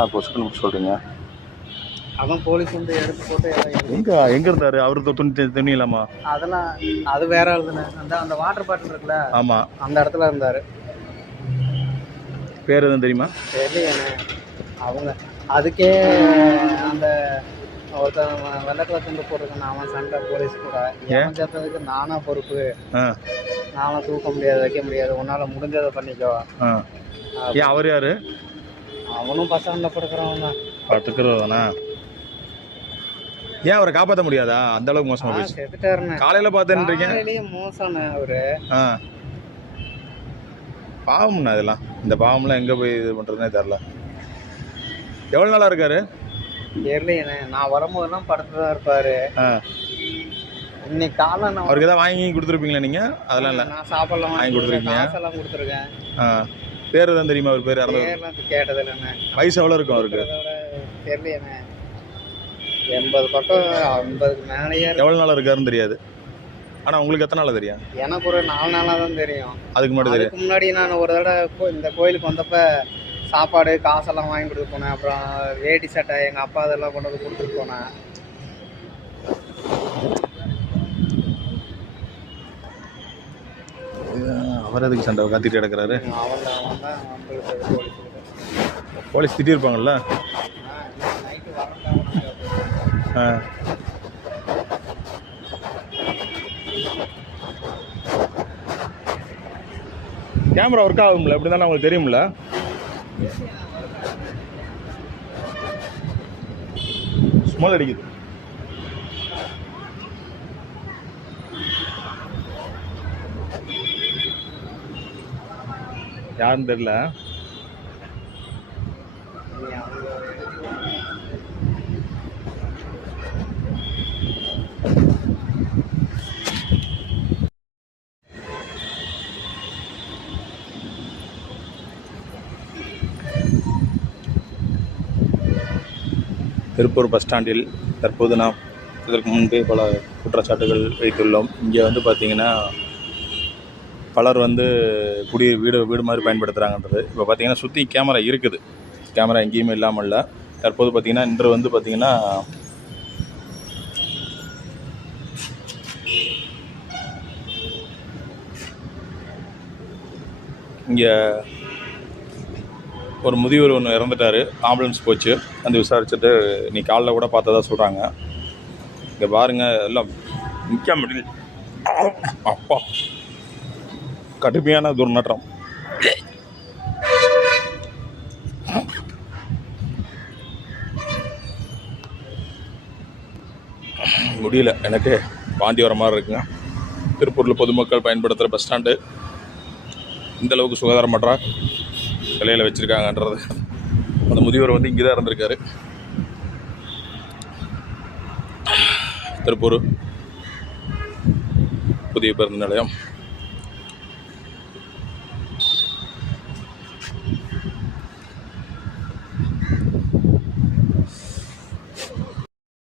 என்னண்ணா பொசுக்குன்னு சொல்கிறீங்க? அவன் போலீஸ் வந்து எடுத்து போட்டு எங்கே இருந்தார்? அவருக்கு துணி இல்லாமா? அதெல்லாம் அது வேற ஆளுதுண்ணே. அந்த வாட்டர் பாட்டில் இருக்குல்ல, ஆமாம், அந்த இடத்துல இருந்தார். பேர் எதுவும் தெரியுமா? தெரியலண்ணே. அவங்க அதுக்கே அந்த ஒருத்தன் வெள்ளை கலர் துண்டு போட்டிருக்கான், அவன் சண்டை போலீஸ் கூட. ஏன் சேர்த்ததுக்கு நானா பொறுப்பு, நானும் தூக்க முடியாது, வைக்க முடியாது, உன்னால் முடிஞ்சதை பண்ணிக்கோ. ஏன் அவர் யார்? அவனும் பசங்களில் படுக்கிறவன் தான். படுக்கிறதானா? ஏன் அவரை காப்பாற்ற முடியாதா? அந்த அளவுக்கு மோசமாக போயிடுச்சு. செத்துட்டாருண்ணே. காலையில் பார்த்தேன்றீங்க. காலையிலேயே மோசம்ண்ணே அவரு. பாவம்ண்ணா இதெல்லாம். இந்த பாவம்லாம் எங்கே போய் இது பண்ணுறதுனே தெரில. எவ்வளோ நாளாக இருக்காரு? தெரியலைண்ணே. நான் வரும்போதெல்லாம் படுத்து தான் இருப்பார். இன்னைக்கு காலை நான் அவருக்கு எதாவது வாங்கி கொடுத்துருப்பீங்களா நீங்கள்? அதெல்லாம் இல்லை, நான் சாப்பாடுலாம் வாங்கி கொடுத்துருக்கீங்க. காசெல்லாம் கொடுத்துருக்கேன். பேர் எதுவும் தெரியுமா? அவர் பேர் பேர்லாம் கேட்டது இல்லைண்ணே. வயசு எவ்வளோ இருக்கும் அவருக்கு? தெரியலைண்ணே. 80 பக்கம், 50க்கு மேலேயே. எவ்வளோ நாளாக இருக்காருன்னு தெரியாது. ஆனால் உங்களுக்கு எத்தனை நாளாக தெரியும்? எனக்கு ஒரு 4 நாளாக தான் தெரியும். அதுக்கு முன்னாடி தெரியும்? அதுக்கு முன்னாடி நான் ஒரு தடவை இந்த கோயிலுக்கு வந்தப்போ சாப்பாடு காசெல்லாம் வாங்கி கொடுத்து போனேன். அப்புறம் வேட்டி சட்டை எங்கள் அப்பா அதெல்லாம் கொண்டு வந்து கொடுத்துட்டு போனேன். அவர் எதுக்கு சண்டை கத்திட்டு கிடக்கிறாரு? அவன் தான் போலீஸ் திட்டிருப்பாங்கல்ல. நைட்டு வரேன். கேமரா ஒர்க் ஆகும்ல, எப்படி தானே உங்களுக்கு தெரியும்ல? ஸ்மெல் அடிக்குது. யாருன்னு தெரியல. திருப்பூர் பஸ் ஸ்டாண்டில் தற்போது நாம் இதற்கு முன்பே பல குற்றச்சாட்டுகள் வைத்துள்ளோம். இங்கே வந்து பார்த்திங்கன்னா பலர் வந்து வீடு மாதிரி பயன்படுத்துகிறாங்கன்றது. இப்போ பார்த்திங்கன்னா சுற்றி கேமரா இருக்குது, கேமரா எங்கேயுமே இல்லாமல் இல்லை. தற்போது பார்த்திங்கன்னா இன்று வந்து பார்த்திங்கன்னா இங்கே ஒரு முதியவர் ஒன்று இறந்துட்டார். ஆம்புலன்ஸ் போச்சு, வந்து விசாரிச்சுட்டு நீ காலைல கூட பார்த்ததா சொல்கிறாங்க. இங்கே பாருங்கள், எல்லாம் நிற்க முடியல. அப்பா, கடுமையான துர்நாற்றம். முடியல, எனக்கு வாந்தி வர மாதிரி இருக்குங்க. திருப்பூரில் பொதுமக்கள் பயன்படுத்துகிற பஸ் ஸ்டாண்டு இந்தளவுக்கு சுகாதாரமற்ற நிலையில் வச்சுருக்காங்கன்றது. அந்த முதியவர் வந்து இங்கே தான் இருந்திருக்காரு. திருப்பூர் புதிய பேருந்து நிலையம்.